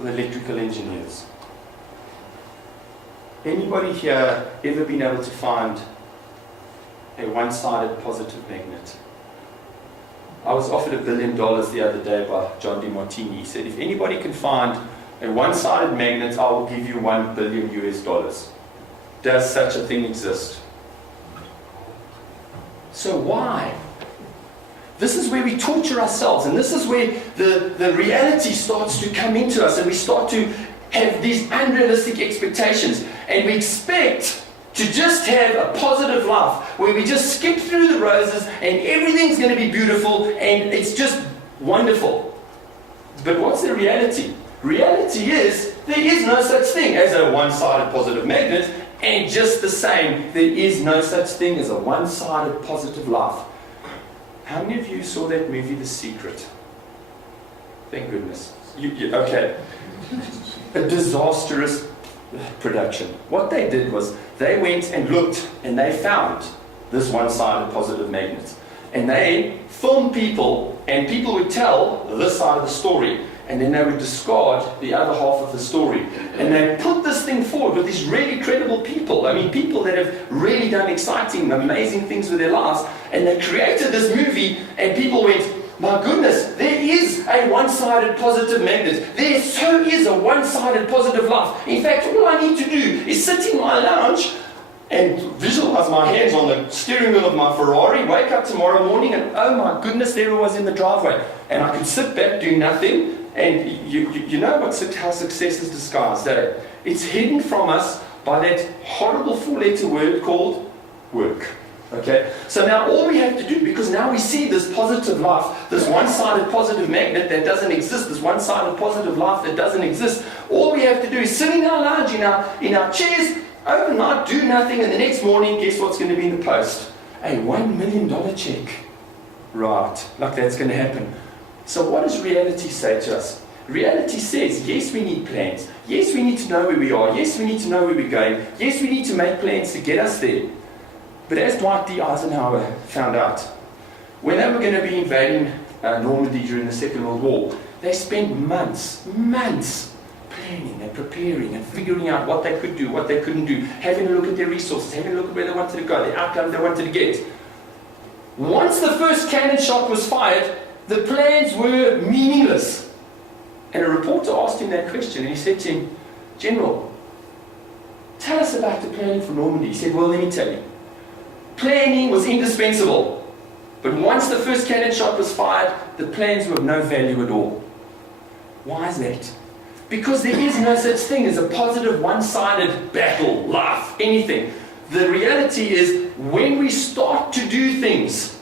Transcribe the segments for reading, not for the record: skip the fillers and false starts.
for the electrical engineers. Anybody here ever been able to find a one-sided positive magnet? I was offered $1 billion the other day by John DeMartini. He said, if anybody can find a one-sided magnet, I will give you $1 billion US. Does such a thing exist? So why? This is where we torture ourselves, and this is where the reality starts to come into us, and we start to have these unrealistic expectations, and we expect to just have a positive life where we just skip through the roses and everything's going to be beautiful and it's just wonderful. But what's the reality? Reality is there is no such thing as a one-sided positive magnet, and just the same, there is no such thing as a one-sided positive life. How many of you saw that movie, The Secret? Thank goodness. Okay. A disastrous production. What they did was they went and looked and they found this one-sided positive magnet. And they filmed people, and people would tell this side of the story, and then they would discard the other half of the story. And they put this thing forward with these really credible people. I mean, people that have really done exciting, amazing things with their lives. And they created this movie, and people went, my goodness, there is a one-sided positive magnet. There so is a one-sided positive life. In fact, all I need to do is sit in my lounge and visualize my hands on the steering wheel of my Ferrari, wake up tomorrow morning, and oh my goodness, there it was in the driveway. And I could sit back, do nothing, and you know how success is disguised, eh? It's hidden from us by that horrible four-letter word called work. Okay, so now all we have to do, because now we see this positive life, this one-sided positive magnet that doesn't exist, this one-sided positive life that doesn't exist, all we have to do is sit in our lounge, in our chairs, overnight, do nothing, and the next morning, guess what's going to be in the post? A $1 million check. Right, like that's going to happen. So what does reality say to us? Reality says, yes, we need plans. Yes, we need to know where we are. Yes, we need to know where we're going. Yes, we need to make plans to get us there. But as Dwight D. Eisenhower found out, when they were going to be invading Normandy during the Second World War, they spent months planning and preparing and figuring out what they could do, what they couldn't do, having a look at their resources, having a look at where they wanted to go, the outcome they wanted to get. Once the first cannon shot was fired, the plans were meaningless. And a reporter asked him that question, and he said to him, General, tell us about the planning for Normandy. He said, well, let me tell you. Planning was indispensable, but once the first cannon shot was fired, the plans were of no value at all. Why is that? Because there is no such thing as a positive one-sided battle, life, anything. The reality is, when we start to do things,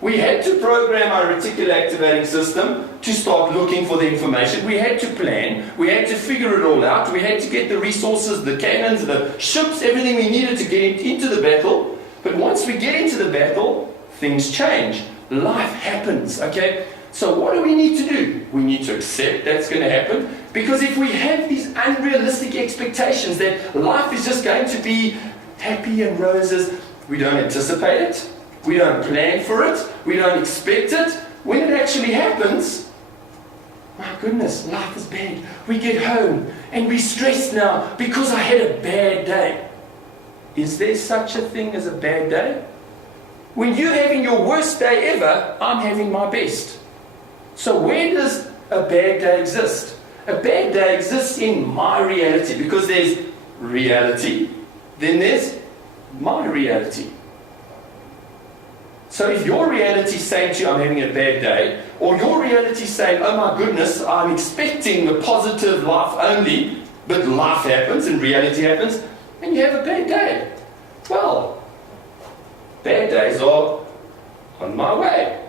we had to program our reticular activating system to start looking for the information. We had to plan. We had to figure it all out. We had to get the resources, the cannons, the ships, everything we needed to get into the battle. But once we get into the battle, things change. Life happens, okay? So what do we need to do? We need to accept that's going to happen. Because if we have these unrealistic expectations that life is just going to be happy and roses, we don't anticipate it. We don't plan for it. We don't expect it. When it actually happens, my goodness, life is bad. We get home and we're stressed now because I had a bad day. Is there such a thing as a bad day? When you're having your worst day ever, I'm having my best. So where does a bad day exist? A bad day exists in my reality, because there's reality, then there's my reality. So if your reality is saying to you, I'm having a bad day, or your reality is saying, oh my goodness, I'm expecting a positive life only, but life happens and reality happens, and you have a bad day. Well, bad days are on my way.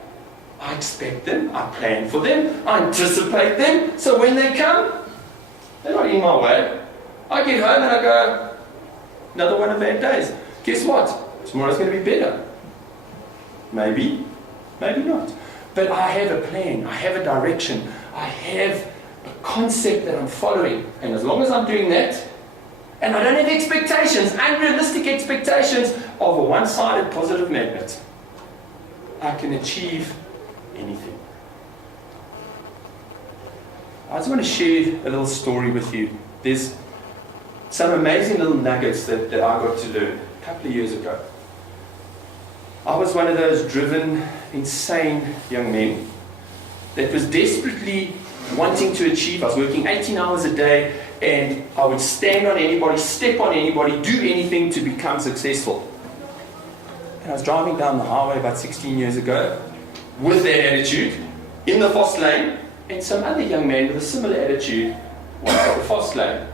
I expect them, I plan for them, I anticipate them, so when they come, they're not in my way. I get home and I go, another one of bad days. Guess what? Tomorrow's going to be better. Maybe, maybe not. But I have a plan, I have a direction, I have a concept that I'm following. And as long as I'm doing that, and I don't have expectations, unrealistic expectations of a one-sided positive magnet, I can achieve anything. I just want to share a little story with you. There's some amazing little nuggets that I got to learn a couple of years ago. I was one of those driven, insane young men that was desperately wanting to achieve. I was working 18 hours a day, and I would stand on anybody, step on anybody, do anything to become successful. And I was driving down the highway about 16 years ago with that attitude, in the fast lane, and some other young man with a similar attitude was at the fast lane.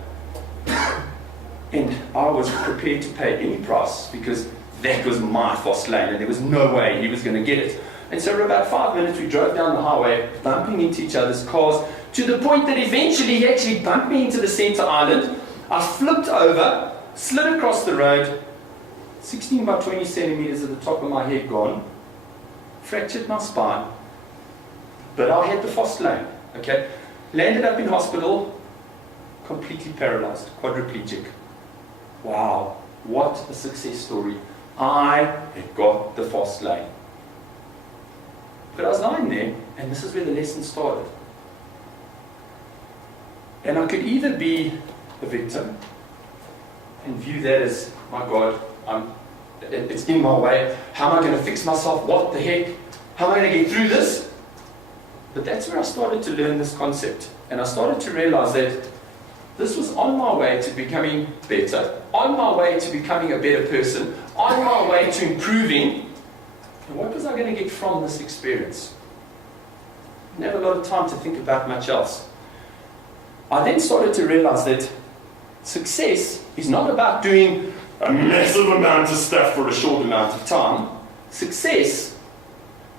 And I was prepared to pay any price because that was my fast lane and there was no way he was going to get it. And so for about 5 minutes we drove down the highway, bumping into each other's cars, to the point that eventually he actually bumped me into the center island. I flipped over, slid across the road, 16 by 20 centimeters at the top of my head gone, fractured my spine, but I had the fast lane, okay? Landed up in hospital, completely paralyzed, quadriplegic. Wow, what a success story. I had got the fast lane. But I was lying there, and this is where the lesson started. And I could either be a victim and view that as, my God, it's in my way. How am I going to fix myself? What the heck? How am I going to get through this? But that's where I started to learn this concept. And I started to realize that this was on my way to becoming better, on my way to becoming a better person, on my way to improving. And what was I going to get from this experience? I didn't have a lot of time to think about much else. I then started to realize that success is not about doing a massive amount of stuff for a short amount of time. Success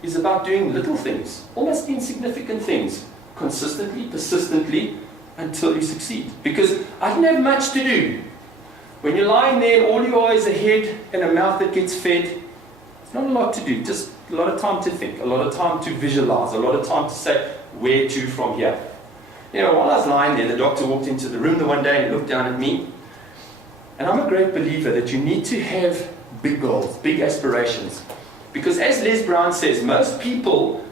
is about doing little things, almost insignificant things, consistently, persistently, until you succeed. Because I didn't have much to do. When you're lying there and all you are is a head and a mouth that gets fed, it's not a lot to do, just a lot of time to think, a lot of time to visualize, a lot of time to say, where to from here. You know, while I was lying there, the doctor walked into the room the one day and looked down at me. And I'm a great believer that you need to have big goals, big aspirations. Because as Les Brown says, most people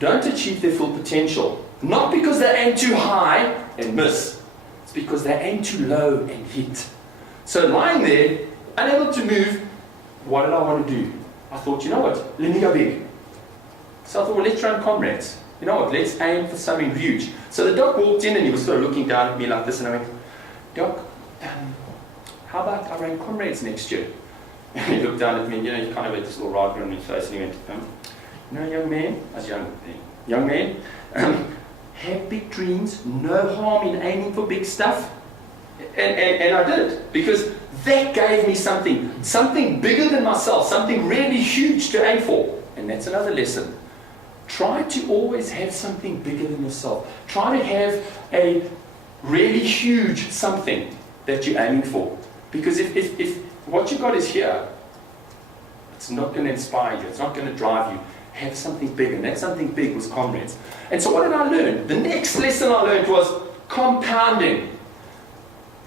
don't achieve their full potential. Not because they aim too high and miss. It's because they aim too low and hit. So lying there, unable to move, what did I want to do? I thought, you know what, let me go big. So I thought, well, let's run comrades. You know what, let's aim for something huge. So the doc walked in and he was sort of looking down at me like this, and I went, Doc, how about I run comrades next year? And he looked down at me, and you know, he kind of had this little rider on his face, and he went, you know, young man, I was young man, have big dreams, no harm in aiming for big stuff. And I did, because that gave me something bigger than myself, something really huge to aim for. And that's another lesson. Try to always have something bigger than yourself. Try to have a really huge something that you're aiming for. Because if what you got is here, it's not going to inspire you, it's not going to drive you. Have something big, and that something big was comrades. And so what did I learn? The next lesson I learned was compounding.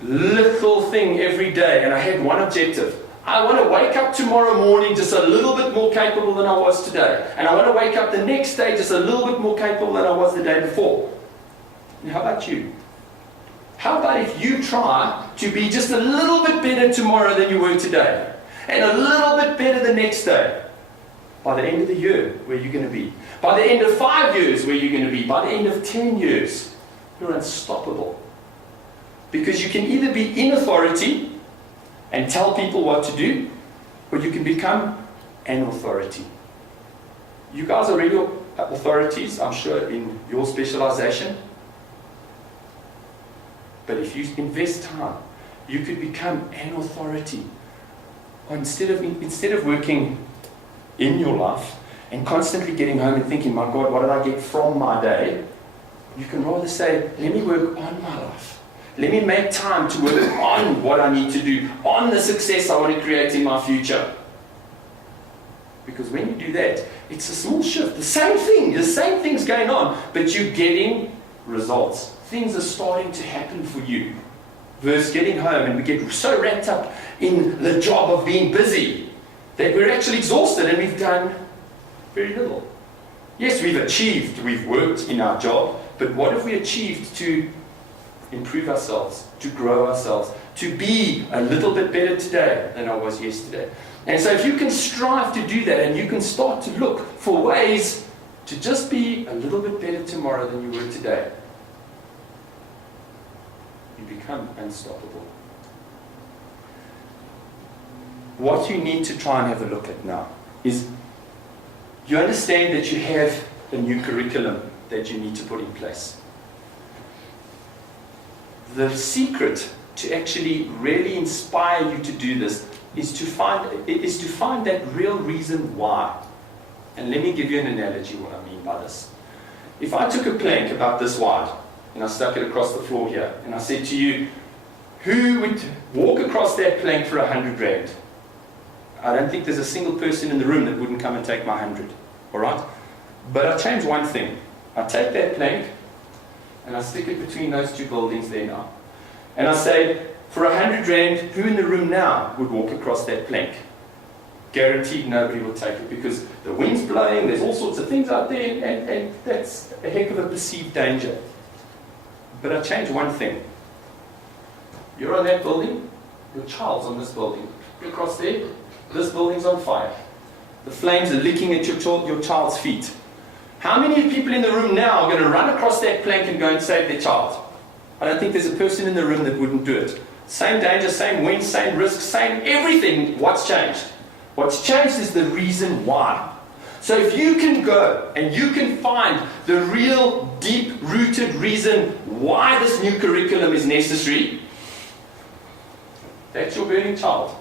Little thing every day, and I had one objective. I want to wake up tomorrow morning just a little bit more capable than I was today. And I want to wake up the next day just a little bit more capable than I was the day before. And how about you? How about if you try to be just a little bit better tomorrow than you were today? And a little bit better the next day? By the end of the year, where you're going to be. By the end of 5 years, where you're going to be. By the end of 10 years, you're unstoppable. Because you can either be in authority and tell people what to do, or you can become an authority. You guys are really authorities, I'm sure, in your specialization. But if you invest time, you could become an authority. Or instead of working in your life and constantly getting home and thinking, my God, what did I get from my day? You can rather say, let me work on my life. Let me make time to work on what I need to do, on the success I want to create in my future. Because when you do that, it's a small shift. The same thing's going on, but you're getting results. Things are starting to happen for you. Versus getting home and we get so wrapped up in the job of being busy that we're actually exhausted and we've done very little. Yes, we've achieved, we've worked in our job, but what have we achieved to improve ourselves, to grow ourselves, to be a little bit better today than I was yesterday? And so if you can strive to do that, and you can start to look for ways to just be a little bit better tomorrow than you were today, you become unstoppable. What you need to try and have a look at now is, you understand that you have a new curriculum that you need to put in place. The secret to actually really inspire you to do this is to find that real reason why. And let me give you an analogy what I mean by this. If I took a plank about this wide and I stuck it across the floor here, and I said to you, who would walk across that plank for 100 rand? I don't think there's a single person in the room that wouldn't come and take my 100. All right? But I change one thing. I take that plank and I stick it between those two buildings there now. And I say, for 100 rand, who in the room now would walk across that plank? Guaranteed nobody will take it, because the wind's blowing, there's all sorts of things out there, and that's a heck of a perceived danger. But I change one thing. You're on that building, your child's on this building. You're across there, this building's on fire. The flames are licking at your child's feet. How many people in the room now are going to run across that plank and go and save their child? I don't think there's a person in the room that wouldn't do it. Same danger, same wind, same risk, same everything. What's changed? What's changed is the reason why. So if you can go and you can find the real deep-rooted reason why this new curriculum is necessary, that's your burning child.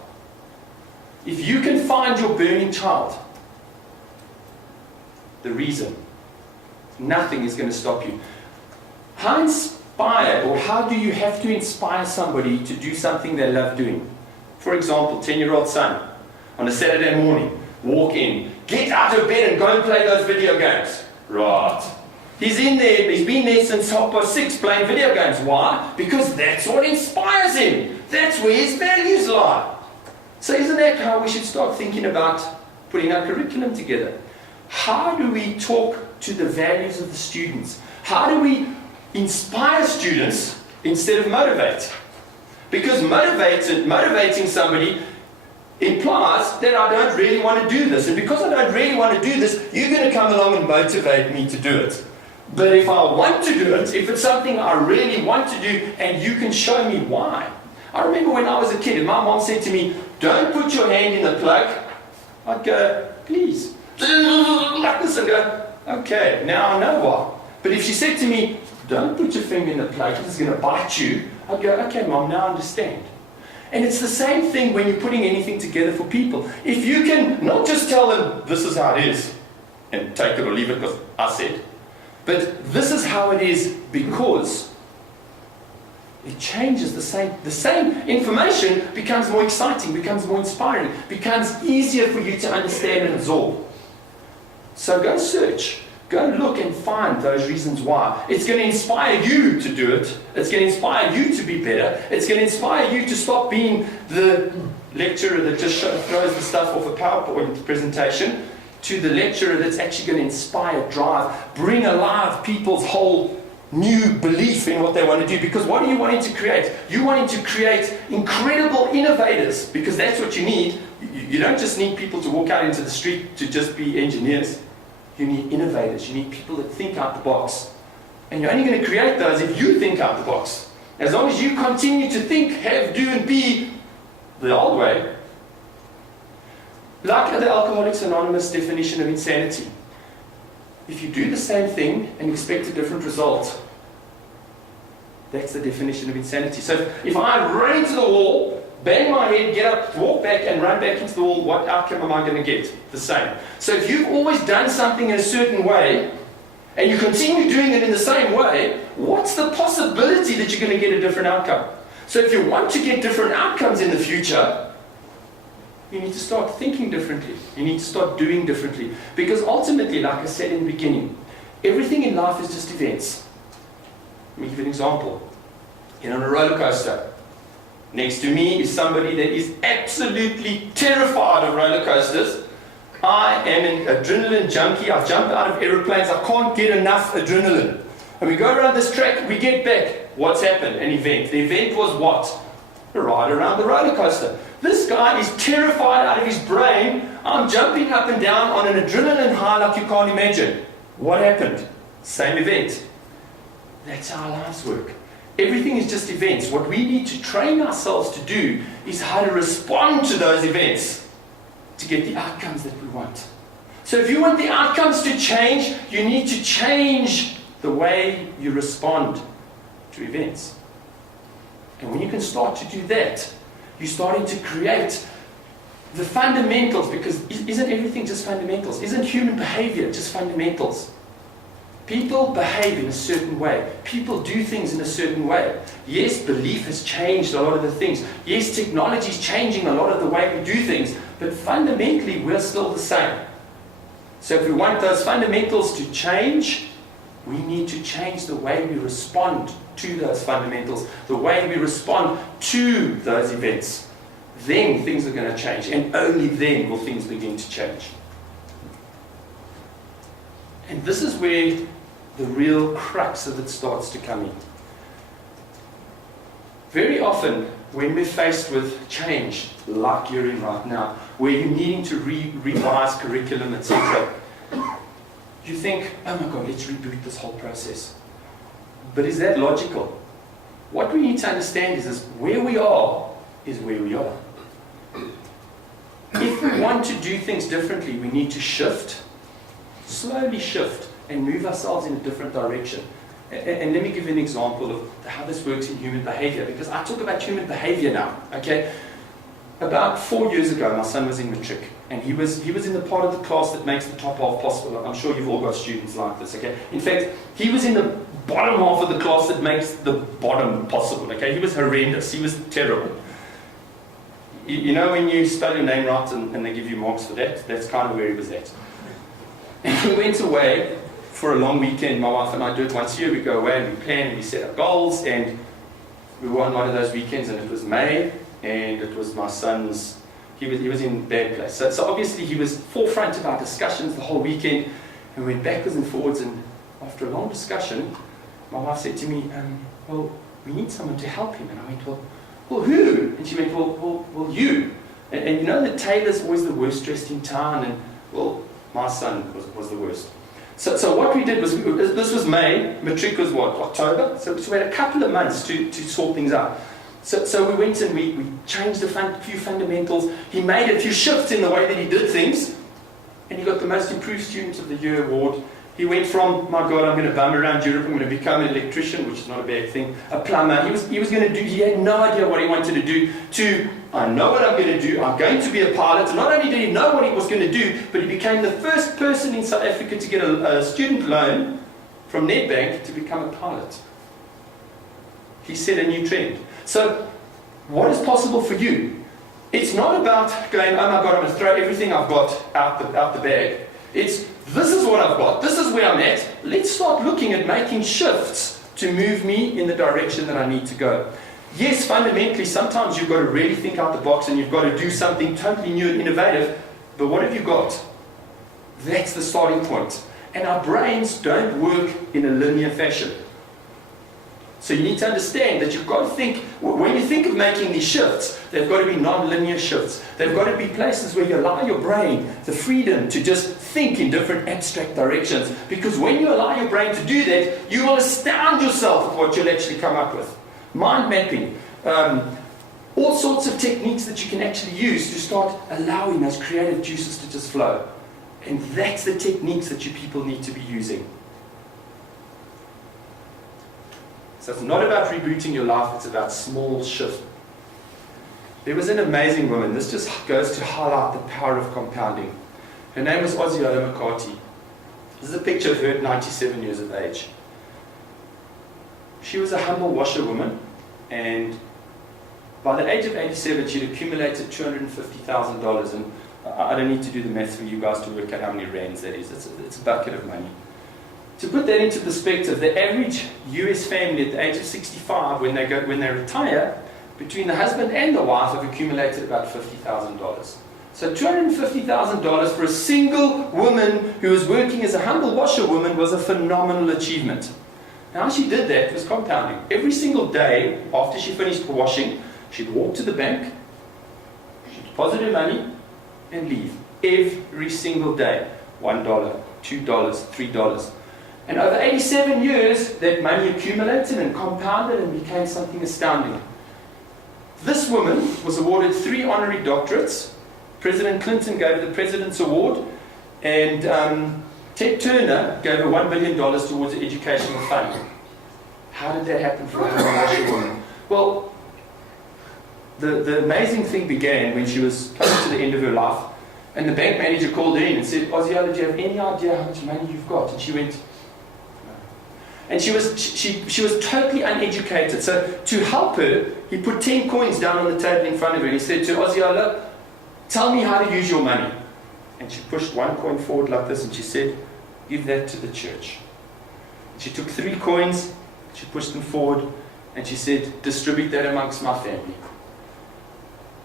If you can find your burning child, the reason, nothing is going to stop you. How inspired, or how do you have to inspire somebody to do something they love doing? For example, 10-year-old son, on a Saturday morning, walk in, get out of bed and go and play those video games. Right. He's in there, he's been there since 6:30 playing video games. Why? Because that's what inspires him. That's where his values lie. So isn't that how we should start thinking about putting our curriculum together? How do we talk to the values of the students? How do we inspire students instead of motivate? Because motivating somebody implies that I don't really want to do this. And because I don't really want to do this, you're going to come along and motivate me to do it. But if I want to do it, if it's something I really want to do, and you can show me why. I remember when I was a kid, and my mom said to me, don't put your hand in the plug. I'd go, please. Like this, and go, okay, now I know why. But if she said to me, don't put your finger in the plug, it's going to bite you, I'd go, okay, Mom, now I understand. And it's the same thing when you're putting anything together for people. If you can not just tell them, this is how it is, and take it or leave it because I said, but this is how it is because it changes the same information becomes more exciting, becomes more inspiring, becomes easier for you to understand and absorb. So go search. Go look and find those reasons why. It's going to inspire you to do it. It's going to inspire you to be better. It's going to inspire you to stop being the lecturer that just throws the stuff off a PowerPoint presentation to the lecturer that's actually going to inspire, drive, bring alive people's whole new belief in what they want to do. Because what are you wanting to create? You're wanting to create incredible innovators, because that's what you need. You don't just need people to walk out into the street to just be engineers. You need innovators. You need people that think out the box. And you're only going to create those if you think out the box. As long as you continue to think, have, do, and be the old way. Like the Alcoholics Anonymous definition of insanity. If you do the same thing and expect a different result, that's the definition of insanity. So if I run into the wall, bang my head, get up, walk back, and run back into the wall, what outcome am I going to get? The same. So if you've always done something in a certain way, and you continue doing it in the same way, what's the possibility that you're going to get a different outcome? So if you want to get different outcomes in the future, you need to start thinking differently. You need to start doing differently. Because ultimately, like I said in the beginning, everything in life is just events. Let me give you an example. You're on a roller coaster. Next to me is somebody that is absolutely terrified of roller coasters. I am an adrenaline junkie. I jump out of aeroplanes. I can't get enough adrenaline. And we go around this track, we get back. What's happened? An event. The event was what? A ride around the roller coaster. This guy is terrified out of his brain. I'm jumping up and down on an adrenaline high like you can't imagine. What happened? Same event. That's how our lives work. Everything is just events. What we need to train ourselves to do is how to respond to those events to get the outcomes that we want. So if you want the outcomes to change, you need to change the way you respond to events. And when you can start to do that, you're starting to create the fundamentals, because isn't everything just fundamentals? Isn't human behavior just fundamentals? People behave in a certain way. People do things in a certain way. Yes, belief has changed a lot of the things. Yes, technology is changing a lot of the way we do things. But fundamentally, we're still the same. So if we want those fundamentals to change, we need to change the way we respond to those fundamentals, the way we respond to those events. Then things are going to change, and only then will things begin to change. And this is where the real crux of it starts to come in. Very often, when we're faced with change, like you're in right now, where you're needing to revise curriculum, etc., you think, oh my God, let's reboot this whole process. But is that logical? What we need to understand is where we are is where we are. If we want to do things differently, we need to shift, slowly shift, and move ourselves in a different direction. And let me give you an example of how this works in human behavior, because I talk about human behavior now, okay? About 4 years ago, my son was in matric, and he was in the part of the class that makes the top half possible. I'm sure you've all got students like this, okay? In fact, he was in the bottom half of the class that makes the bottom possible, okay? He was horrendous. He was terrible. You know when you spell your name right and they give you marks for that? That's kind of where he was at. And we went away for a long weekend. My wife and I do it once a year. We go away and we plan and we set up goals, and we were on one of those weekends, and it was May, and it was my son's, he was in a bad place. So obviously he was forefront of our discussions the whole weekend, and we went backwards and forwards, and after a long discussion, my wife said to me, well, we need someone to help him. And I went, well, who? And she went, well, you. And you know that Taylor's always the worst dressed in town, and well, my son was the worst. So what we did was, this was May, matric was what, October? So we had a couple of months to sort things out. So we went and we changed a few fundamentals. He made a few shifts in the way that he did things, and he got the Most Improved Student of the Year award. He went from, my God, I'm going to bum around Europe, I'm going to become an electrician, which is not a bad thing, a plumber. He was going to do, he had no idea what he wanted to do, to, I know what I'm going to do, I'm going to be a pilot. And not only did he know what he was going to do, but he became the first person in South Africa to get a student loan from Nedbank to become a pilot. He set a new trend. So, what is possible for you? It's not about going, oh my God, I'm going to throw everything I've got out the bag. It's, this is what I've got, this is where I'm at. Let's start looking at making shifts to move me in the direction that I need to go. Yes, fundamentally, sometimes you've got to really think out the box and you've got to do something totally new and innovative, but what have you got? That's the starting point. And our brains don't work in a linear fashion. So you need to understand that you've got to think, when you think of making these shifts, they've got to be non-linear shifts. They've got to be places where you allow your brain the freedom to just think in different abstract directions. Because when you allow your brain to do that, you will astound yourself at what you'll actually come up with. Mind mapping, all sorts of techniques that you can actually use to start allowing those creative juices to just flow. And that's the techniques that you people need to be using. So it's not about rebooting your life, it's about small shifts. There was an amazing woman. This just goes to highlight the power of compounding. Her name was Osceola McCarthy. This is a picture of her at 97 years of age. She was a humble washerwoman, and by the age of 87, she'd accumulated $250,000. And I don't need to do the math for you guys to work out how many rands that is. It's a bucket of money. To put that into perspective, the average US family at the age of 65, when they retire, between the husband and the wife have accumulated about $50,000. So $250,000 for a single woman who was working as a humble washerwoman was a phenomenal achievement. Now, how she did that was compounding. Every single day after she finished washing, she'd walk to the bank, she'd deposit her money, and leave. Every single day. $1, $2, $3. And over 87 years, that money accumulated and compounded and became something astounding. This woman was awarded 3 honorary doctorates. President Clinton gave her the President's Award, and Ted Turner gave her $1 billion towards the educational fund. How did that happen for a woman? Well, the amazing thing began when she was coming to the end of her life, and the bank manager called her in and said, Osio, do you have any idea how much money you've got? And she went, no. And she was totally uneducated. So to help her, he put 10 coins down on the table in front of her. He said to Osio, look, tell me how to use your money. And she pushed 1 coin forward like this, and she said, give that to the church. And she took 3 coins, she pushed them forward, and she said, distribute that amongst my family.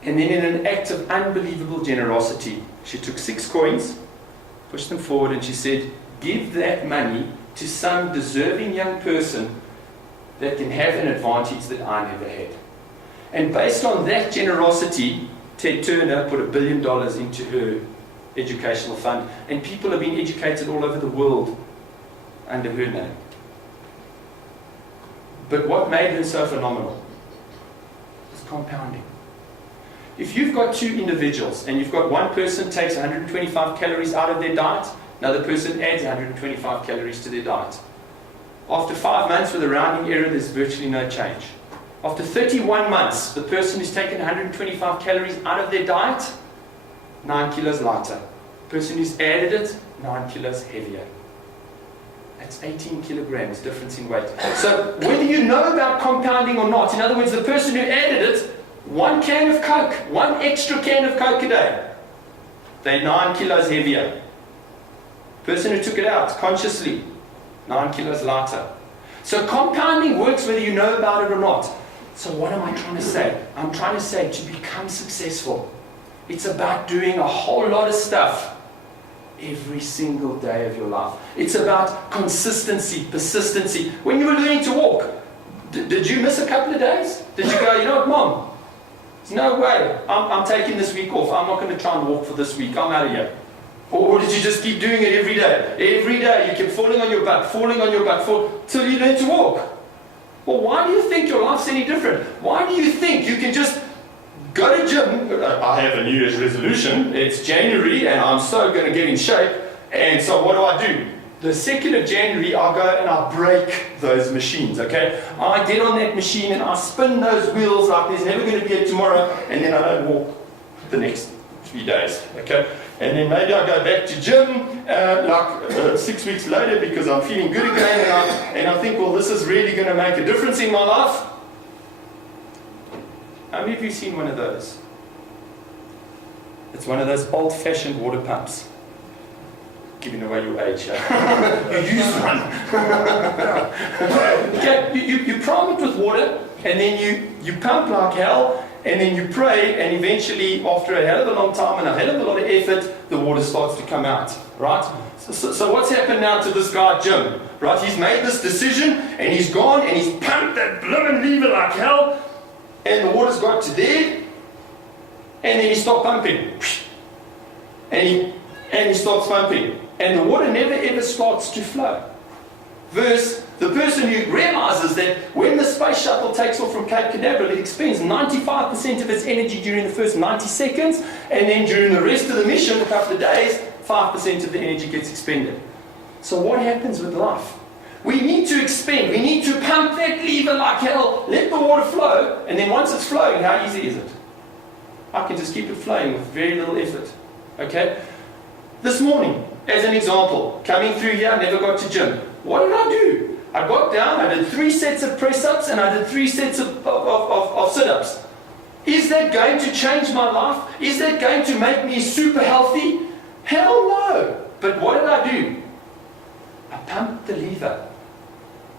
And then in an act of unbelievable generosity, she took 6 coins, pushed them forward, and she said, give that money to some deserving young person that can have an advantage that I never had. And based on that generosity, Ted Turner put $1 billion into her educational fund, and people have been educated all over the world under her name. But what made her so phenomenal was compounding. If you've got 2 individuals, and you've got one person takes 125 calories out of their diet, another person adds 125 calories to their diet. After 5 months with a rounding error, there's virtually no change. After 31 months, the person who's taken 125 calories out of their diet, 9 kilos lighter. The person who's added it, 9 kilos heavier. That's 18 kilograms difference in weight. So whether you know about compounding or not, in other words, the person who added it, 1 can of Coke, 1 extra can of Coke a day, they're 9 kilos heavier. Person who took it out consciously, 9 kilos lighter. So compounding works whether you know about it or not. So what am I trying to say? I'm trying to say to become successful, it's about doing a whole lot of stuff every single day of your life. It's about consistency, persistency. When you were learning to walk, did you miss a couple of days? Did you go, you know what, Mom? There's no way. I'm taking this week off. I'm not going to try and walk for this week. I'm out of here. Or did you just keep doing it every day? Every day you kept falling on your butt, till you learn to walk. Well, why do you think your life's any different? Why do you think you can just go to gym? I have a New Year's resolution. It's January and I'm so going to get in shape. And so what do? The 2nd of January, I'll go and I'll break those machines, okay? I get on that machine and I spin those wheels like there's never going to be a tomorrow, and then I don't walk the next 3 days, okay? And then maybe I go back to gym 6 weeks later because I'm feeling good again, and I think, well, this is really going to make a difference in my life. How many of you seen one of those? It's one of those old-fashioned water pumps. Giving away your age. You use one. Okay, you prime it with water, and then you pump like hell, and then you pray, and eventually, after a hell of a long time and a hell of a lot of effort, the water starts to come out. Right? So what's happened now to this guy, Jim? Right? He's made this decision, and he's gone, and he's pumped that blooming lever like hell, and the water's got to there, and then he stopped pumping. And he stops pumping. And the water never ever starts to flow. Versus the person who realizes that when the space shuttle takes off from Cape Canaveral, it expends 95% of its energy during the first 90 seconds, and then during the rest of the mission, a couple of days, 5% of the energy gets expended. So what happens with life? We need to expend, we need to pump that lever like hell, let the water flow, and then once it's flowing, how easy is it? I can just keep it flowing with very little effort. Okay? This morning, as an example, coming through here, I never got to gym. What did I do? I got down, I did 3 sets of press-ups, and I did 3 sets of sit-ups. Is that going to change my life? Is that going to make me super healthy? Hell no! But what did I do? I pumped the lever.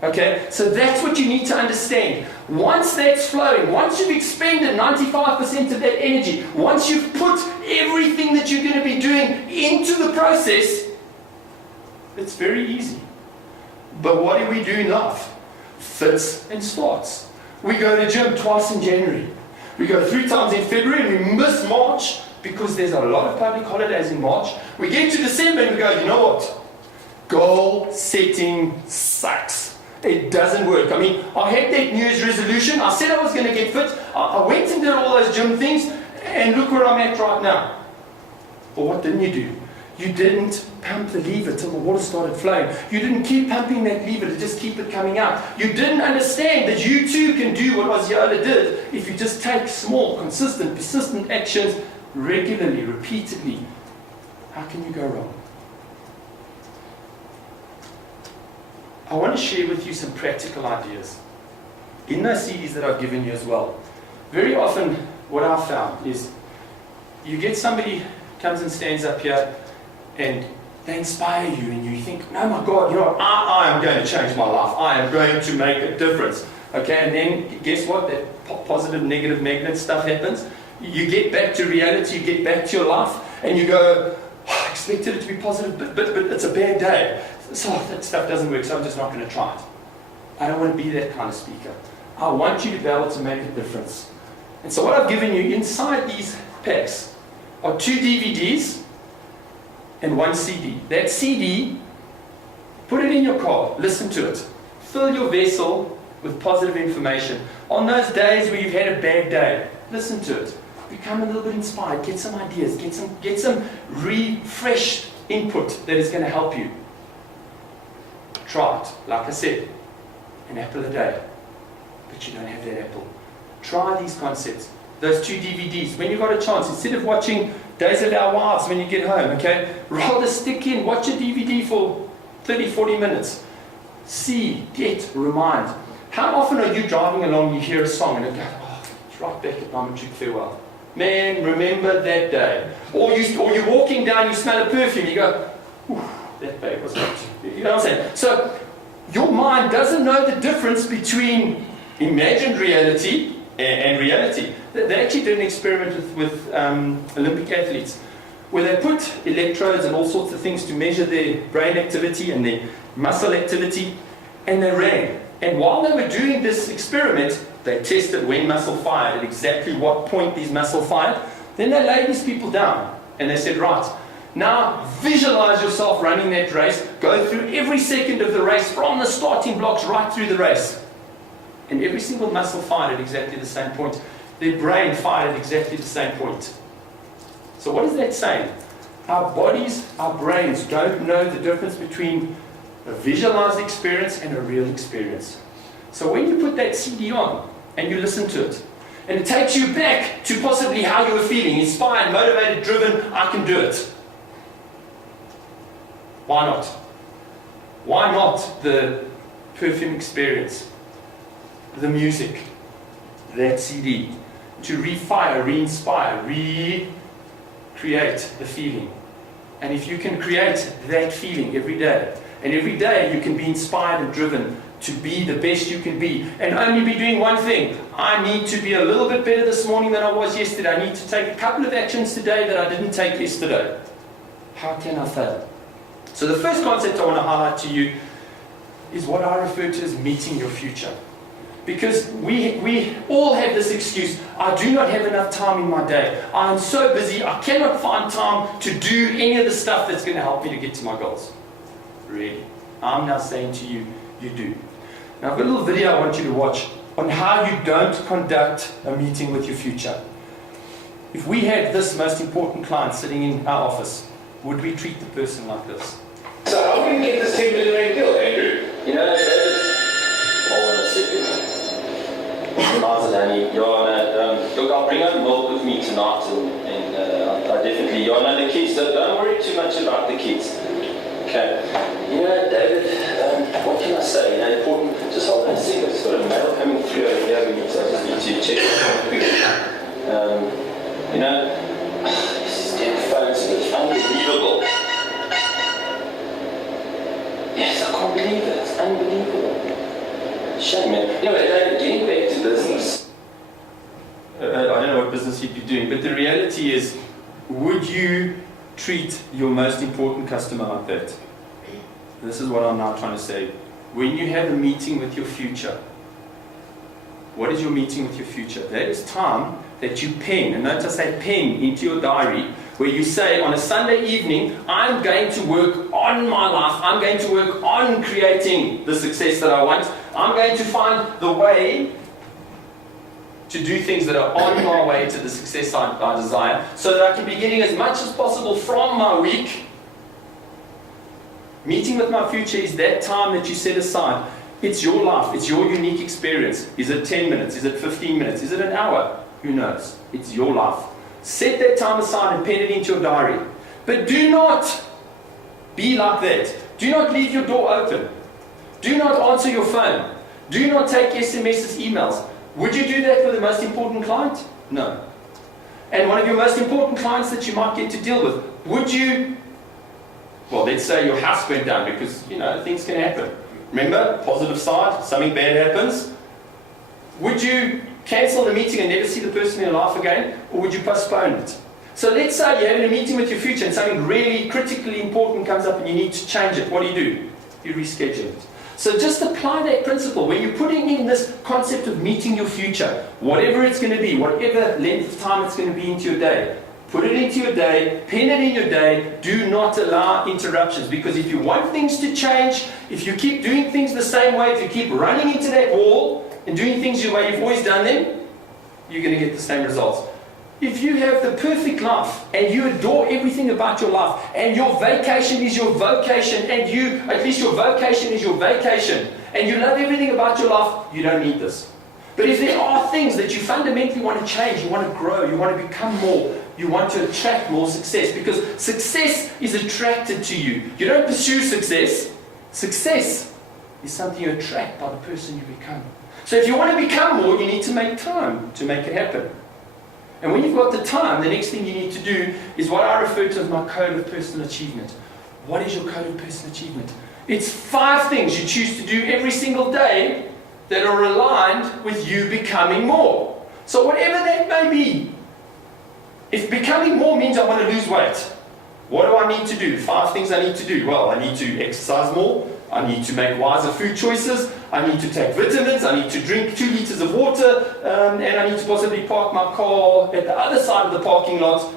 Okay, so that's what you need to understand. Once that's flowing, once you've expended 95% of that energy, once you've put everything that you're going to be doing into the process, it's very easy. But what do we do in life? Fits and starts. We go to the gym twice in January. We go 3 times in February, and we miss March because there's a lot of public holidays in March. We get to December and we go, you know what? Goal setting sucks. It doesn't work. I mean, I had that New Year's resolution. I said I was going to get fit. I went and did all those gym things, and look where I'm at right now. But what didn't you do? You didn't pump the lever till the water started flowing. You didn't keep pumping that lever to just keep it coming out. You didn't understand that you too can do what Osceola did if you just take small, consistent, persistent actions regularly, repeatedly. How can you go wrong? I want to share with you some practical ideas in those CDs that I've given you as well. Very often what I've found is you get somebody comes and stands up here and they inspire you and you think, oh my God, you know, I am going to change my life. I am going to make a difference. Okay, and then guess what? That positive, negative magnet stuff happens. You get back to reality, you get back to your life, and you go, oh, I expected it to be positive, but it's a bad day. So that stuff doesn't work, so I'm just not going to try it. I don't want to be that kind of speaker. I want you to be able to make a difference. And so what I've given you inside these packs are 2 DVDs and 1 CD. That CD, put it in your car, listen to it. Fill your vessel with positive information. On those days where you've had a bad day, listen to it. Become a little bit inspired, get some ideas, get some refreshed input that is going to help you. Try it. Like I said, an apple a day. But you don't have that apple. Try these concepts. Those 2 DVDs. When you've got a chance, instead of watching Days of Our Wives when you get home, okay, rather stick in, watch a DVD for 30, 40 minutes. See, get, remind. How often are you driving along, you hear a song and you go, oh, it's right back at my matric farewell. Man, remember that day. Or you're walking down, you smell a perfume, you go, ooh, that babe was hot. You know what I'm saying? So your mind doesn't know the difference between imagined reality and reality. They actually did an experiment with Olympic athletes where they put electrodes and all sorts of things to measure their brain activity and their muscle activity, and they ran. And while they were doing this experiment, they tested when muscle fired, at exactly what point these muscle fired. Then they laid these people down and they said, right, now visualize yourself running that race. Go through every second of the race from the starting blocks right through the race. And every single muscle fired at exactly the same point. Their brain fired at exactly the same point. So what is that saying? Our bodies, our brains don't know the difference between a visualized experience and a real experience. So when you put that CD on and you listen to it, and it takes you back to possibly how you were feeling, inspired, motivated, driven, I can do it. Why not? Why not the perfume experience, the music, that CD, to refire, re-inspire, recreate the feeling. And if you can create that feeling every day, and every day you can be inspired and driven to be the best you can be, and only be doing one thing. I need to be a little bit better this morning than I was yesterday. I need to take a couple of actions today that I didn't take yesterday. How can I fail? So the first concept I want to highlight to you is what I refer to as meeting your future. Because we all have this excuse, I do not have enough time in my day. I am so busy, I cannot find time to do any of the stuff that's going to help me to get to my goals. Really. I'm now saying to you, you do. Now I've got a little video I want you to watch on how you don't conduct a meeting with your future. If we had this most important client sitting in our office, would we treat the person like this? So how do you get this $10 million deal, Andrew? You know, hold on a second. How's it, honey? Look, I'll bring home milk with me tonight, and I definitely, the kids, don't worry too much about the kids. Okay. You know, David, what can I say? Important, just hold on a second. I've just got a mail coming through over here. I just need to check it quickly. This damn phone, it's unbelievable. Yes, I can't believe it. It's unbelievable. Shame, man. Anyway, getting back to business. I don't know what business you'd be doing, but the reality is, would you treat your most important customer like that? This is what I'm now trying to say. When you have a meeting with your future, what is your meeting with your future? That is time that you pen, and notice I say pen into your diary, where you say on a Sunday evening, I'm going to work on my life, I'm going to work on creating the success that I want, I'm going to find the way to do things that are on my way to the success I desire, so that I can be getting as much as possible from my week. Meeting with my future is that time that you set aside. It's your life, it's your unique experience. Is it 10 minutes? Is it 15 minutes? Is it an hour? Who knows? It's your life. Set that time aside and pen it into your diary. But do not be like that. Do not leave your door open. Do not answer your phone. Do not take SMSs, emails. Would you do that with the most important client? No. And one of your most important clients that you might get to deal with, would you, well, let's say your house went down, because, things can happen. Remember, positive side, something bad happens. Would you cancel the meeting and never see the person in your life again, or would you postpone it? So let's say you're having a meeting with your future and something really critically important comes up and you need to change it. What do? You reschedule it. So just apply that principle. When you're putting in this concept of meeting your future, whatever it's going to be, whatever length of time it's going to be into your day, put it into your day, pen it in your day, do not allow interruptions. Because if you want things to change, if you keep doing things the same way, if you keep running into that wall and doing things the way you've always done them, you're going to get the same results. If you have the perfect life and you adore everything about your life and your vacation is your vocation and at least your vocation is your vacation and you love everything about your life, you don't need this. But if there are things that you fundamentally want to change, you want to grow, you want to become more, you want to attract more success, because success is attracted to you. You don't pursue success. Success is something you attract by the person you become. So if you want to become more, you need to make time to make it happen. And when you've got the time, the next thing you need to do is what I refer to as my code of personal achievement. What is your code of personal achievement? It's 5 things you choose to do every single day that are aligned with you becoming more. So whatever that may be, if becoming more means I want to lose weight, what do I need to do? 5 things I need to do. Well, I need to exercise more. I need to make wiser food choices. I need to take vitamins. I need to drink 2 liters of water. And I need to possibly park my car at the other side of the parking lot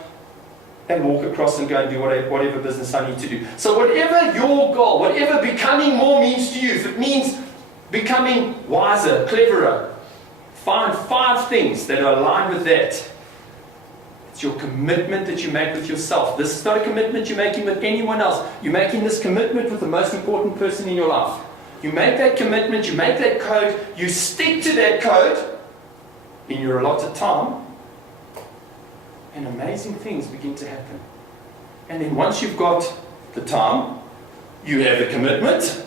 and walk across and go and do whatever business I need to do. So whatever your goal, whatever becoming more means to you, if it means becoming wiser, cleverer, find 5 things that are aligned with that. It's your commitment that you make with yourself. This is not a commitment you're making with anyone else. You're making this commitment with the most important person in your life. You make that commitment, you make that code, you stick to that code in your allotted time, and amazing things begin to happen. And then once you've got the time, you have the commitment,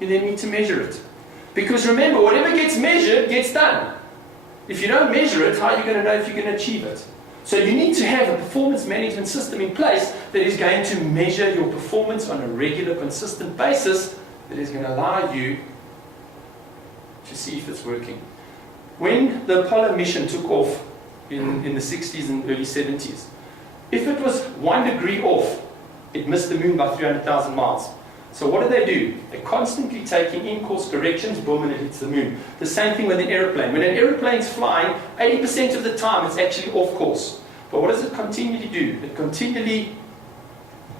you then need to measure it. Because remember, whatever gets measured gets done. If you don't measure it, how are you going to know if you're going to achieve it? So you need to have a performance management system in place that is going to measure your performance on a regular, consistent basis, that is going to allow you to see if it's working. When the Apollo mission took off in the 60s and early 70s, if it was 1 degree off, it missed the moon by 300,000 miles. So what do? They're constantly taking in-course corrections, boom, and it hits the moon. The same thing with an aeroplane. When an aeroplane's flying, 80% of the time it's actually off course. But what does it continually do? It continually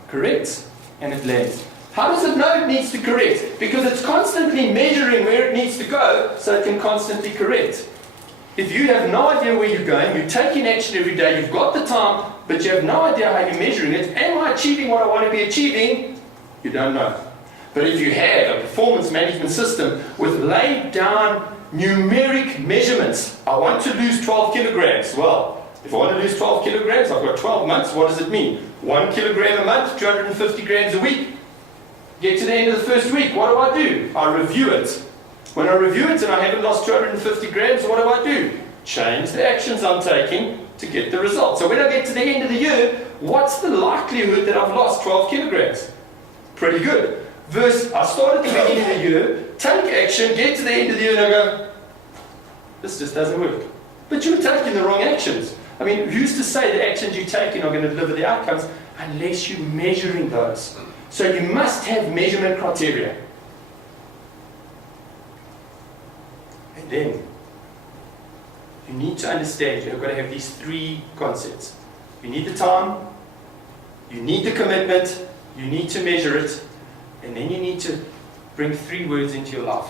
corrects and it lands. How does it know it needs to correct? Because it's constantly measuring where it needs to go so it can constantly correct. If you have no idea where you're going, you're taking action every day, you've got the time, but you have no idea how you're measuring it, am I achieving what I want to be achieving? You don't know. But if you have a performance management system with laid down numeric measurements, I want to lose 12 kilograms. Well, if I want to lose 12 kilograms, I've got 12 months. What does it mean? 1 kilogram a month, 250 grams a week. Get to the end of the first week, what do? I review it. When I review it and I haven't lost 250 grams, what do? Change the actions I'm taking to get the result. So when I get to the end of the year, what's the likelihood that I've lost 12 kilograms? Pretty good. versus I start at the beginning of the year, take action, get to the end of the year, and I go, this just doesn't work. But you're taking the wrong actions. I mean, who's to say the actions you're taking are going to deliver the outcomes unless you're measuring those? So you must have measurement criteria. And then, you need to understand you've got to have these three concepts. You need the time, you need the commitment, you need to measure it, and then you need to bring three words into your life.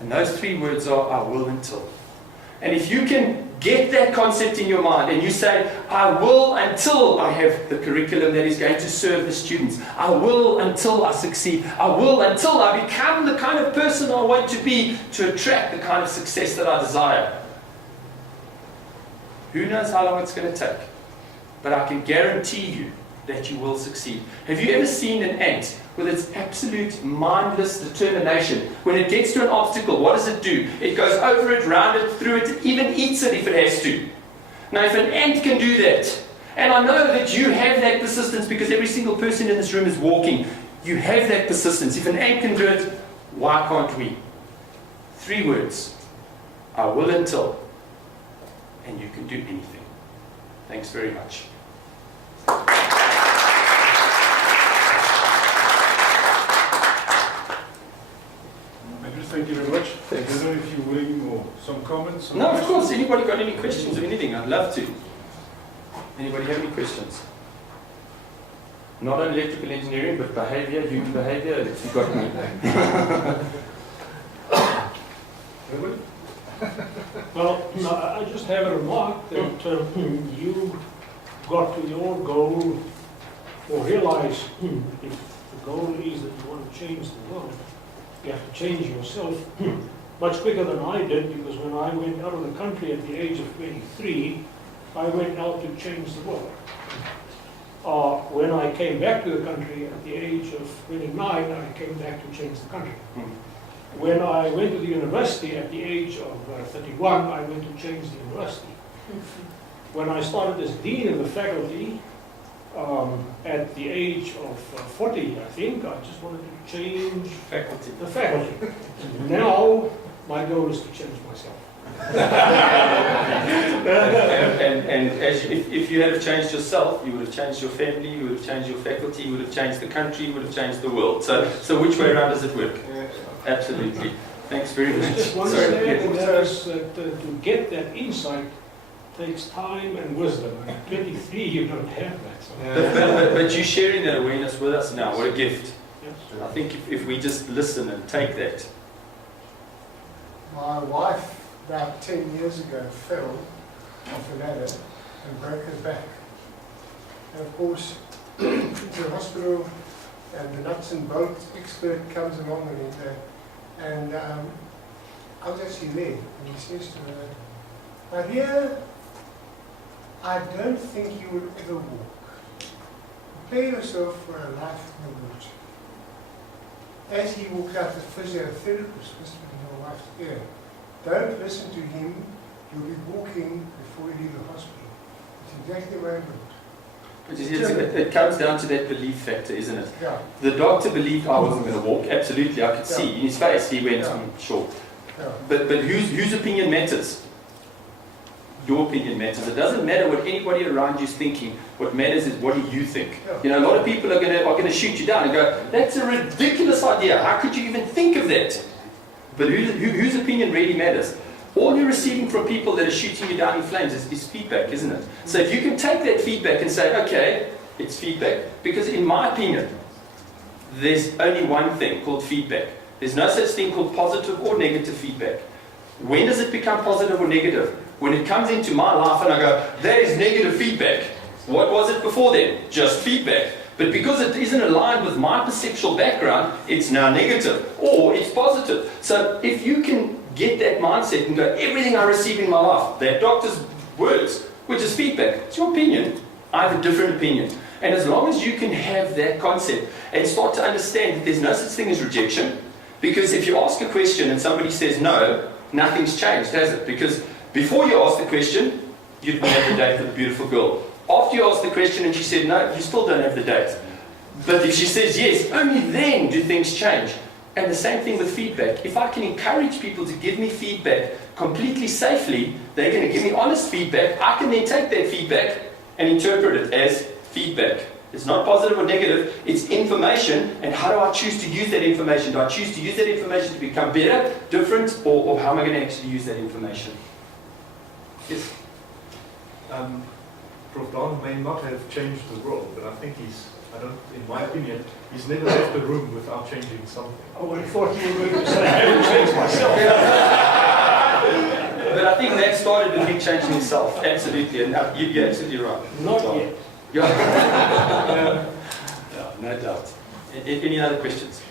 And those three words are, I will until. And if you can get that concept in your mind and you say, I will until I have the curriculum that is going to serve the students. I will until I succeed. I will until I become the kind of person I want to be to attract the kind of success that I desire. Who knows how long it's going to take? But I can guarantee you that you will succeed. Have you ever seen an ant with its absolute mindless determination? When it gets to an obstacle, what does it do? It goes over it, round it, through it, even eats it if it has to. Now, if an ant can do that, and I know that you have that persistence because every single person in this room is walking, you have that persistence. If an ant can do it, why can't we? Three words. I will until. And you can do anything. Thanks very much. Thank you very much. Thanks. I don't know if you're willing or some comments? No, of course. Anybody got any questions or anything? I'd love to. Anybody have any questions? Not on electrical engineering, but behavior, human behavior, you got me. Everybody? Well, no, I just have a remark that you got to your goal or realize if the goal is that you want to change the world, you have to change yourself much quicker than I did, because when I went out of the country at the age of 23, I went out to change the world. When I came back to the country at the age of 29, I came back to change the country. When I went to the university at the age of 31, I went to change the university. When I started as dean of the faculty, at the age of 40, I think, I just wanted to change the faculty. Now, my goal is to change myself. and as if you had changed yourself, you would have changed your family, you would have changed your faculty, you would have changed the country, you would have changed the world. So which way around does it work? Absolutely. Thanks very much. Just one Sorry, thing, yes. that is that to get that insight takes time and wisdom. At 23, you don't have that. So. But you're sharing that awareness with us now. What a gift. Yes. I think if we just listen and take that. My wife, about 10 years ago, fell off a ladder and broke her back. And of course, into the hospital, and the nuts and bolts expert comes along, and I was actually there, and he says to her, "Maria, I don't think you will ever walk. Prepare yourself for a life in the wheelchair." As he walked out, the physiotherapist whispered in my wife's ear, "Don't listen to him, you'll be walking before you leave the hospital." It's exactly the way it went. But you see, it comes down to that belief factor, isn't it? Yeah. The doctor believed I wasn't going to walk. Absolutely, I could see in his face. He went, sure. Yeah. But whose opinion matters? Your opinion matters. It doesn't matter what anybody around you is thinking. What matters is what do you think. Yeah. You know, a lot of people are going to shoot you down and go, "That's a ridiculous idea. How could you even think of that?" But whose opinion really matters? All you're receiving from people that are shooting you down in flames is feedback, isn't it? So if you can take that feedback and say, "Okay, it's feedback," because in my opinion, there's only one thing called feedback. There's no such thing called positive or negative feedback. When does it become positive or negative? When it comes into my life and I go, "That is negative feedback." What was it before then? Just feedback. But because it isn't aligned with my perceptual background, it's now negative or it's positive. So if you can get that mindset and go, everything I receive in my life, that doctor's words, which is feedback, it's your opinion. I have a different opinion. And as long as you can have that concept and start to understand that there's no such thing as rejection, because if you ask a question and somebody says no, nothing's changed, has it? Because before you ask the question, you didn't have the date with a beautiful girl. After you asked the question and she said no, you still don't have the date. But if she says yes, only then do things change. And the same thing with feedback. If I can encourage people to give me feedback completely safely, they're going to give me honest feedback. I can then take that feedback and interpret it as feedback. It's not positive or negative, it's information, and how do I choose to use that information? Do I choose to use that information to become better, different, or how am I going to actually use that information? Yes? Prof. Don may not have changed the world, but I think in my opinion, he's never left the room without changing something. Oh, I thought you were going to say I haven't changed myself. But I think that started with him changing himself, absolutely, and you're absolutely right. Not yet. Yeah. Yeah, no doubt. Any other questions?